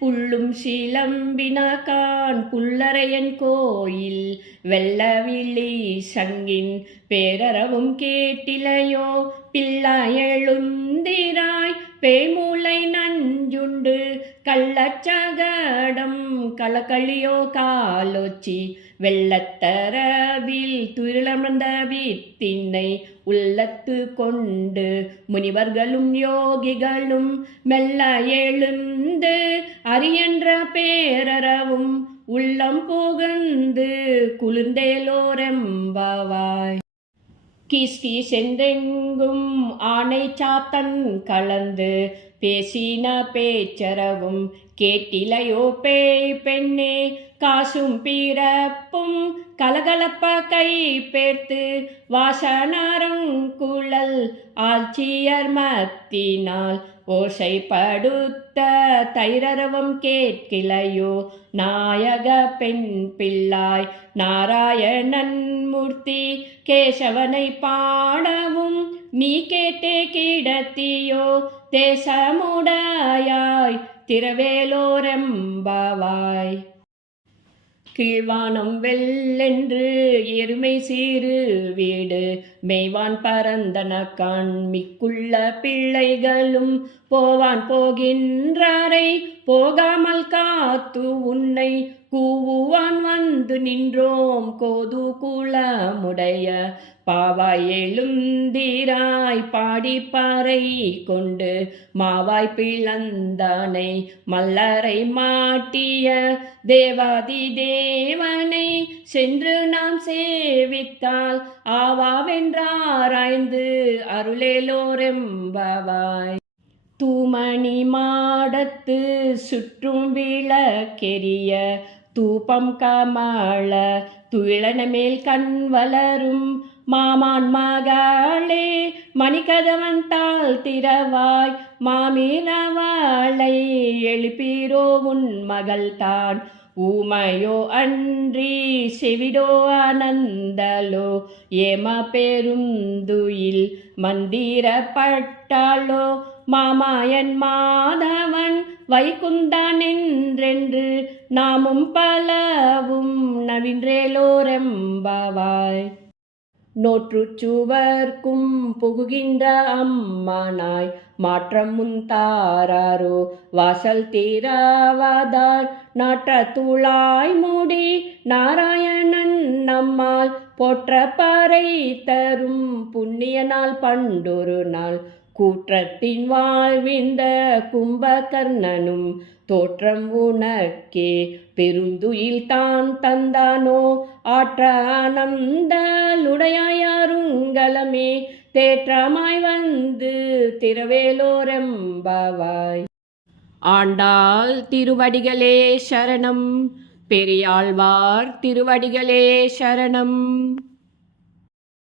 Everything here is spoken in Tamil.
புள்ளும் சிலம்பினகான் புல்லரையன் கோயில் வெள்ளவிழி சங்கின் பேரறவும் கேட்டிலையோ பிள்ளையெழுந்திராய் பேய்மூளை நஞ்சுண்டு கள்ளச்சகடம் கலக்களியோ காலோச்சி வெள்ளத்தரவில் துயிலமர்ந்த வித்தினை உள்ளத்து கொண்டு முனிவர்களும் யோகிகளும் மெல்ல எழுந்து அரியன்ற பேரறவும் உள்ளம் புகுந்து குளிர்ந்தேலோரெம்பாவாய். கிஸ்கி சென்றெங்கும் ஆனை சாத்தன் கலந்து பேசின பேச்சரவும் கேட்டிலையோ பேய் பெண்ணே காசும் பிறப்பும் கலகலப்ப கை பேர்த்து வாசனருங்குழல் ஆட்சியர் மத்தினால் ஓசைப்படுத்த தைரரவம் கேட்கிலையோ நாயக பெண் பிள்ளாய் நாராயணன் மூர்த்தி கேசவனை பாடவும் நீ கேட்டே கிடத்தியோ தேசமுடையாய் திரவேலோரெம்பாவாய். கீழ்வானம் வெள்ளென்று எருமை சீறு வீடு மெய்வான் பரந்தனக்கான் மிக்குள்ள பிள்ளைகளும் போவான் போகின்றாரை போகாமல் காத்து உன்னை கூவுவான் வந்து நின்றோம் கோது குளமுடைய பாவாய் எழுந்திராய் பாடிப்பாறை கொண்டு மாவாய் பிளந்தானை மல்லரை மாட்டிய தேவாதி தேவனை சென்று நாம் சேவித்தால் ஆவாவென்றாராய்ந்து அருளேலோரெம்பாவாய். தூமணி மாடத்து சுற்றும் விளக்கெரிய தூபம் கமள துயிலனமேல் கண் வளரும் மாமான் மகளே மணிக்கதவன் தாள் திறவாய் மாமிரவாளை எழுப்பீரோ உன் மகள்தான் ஊமையோ அன்றி செவிடோ அனந்தலோ ஏம பெருந்துயில் மந்திரப்பட்டாளோ மாமாயன் மாதவன் வைகுந்தான் என்றென்று நாமும் பலவும் நவின்றேலோரெம்பாவாய். நோற்றுச் சுவர்க்கும் புகுகின்ற அம்மானாய் மாற்றம் முந்தாரோ வாசல் தீராவதார் நாற்ற துளாய் மூடி நாராயணன் நம்மால் போற்ற பறை தரும் புண்ணிய நாள் பண்டொரு நாள் கூற்றத்தின் வாழ்விந்த கும்பகர்ணனும் தோற்றம் உனக்கே பெருந்துயில் தான் தந்தானோ ஆற்ற ஆனந்தலுடையாருங்களமே தேற்றமாய் வந்து திரவேலோரெம்பாவாய். ஆண்டாள் திருவடிகளே சரணம். பெரியாழ்வார் திருவடிகளே சரணம்.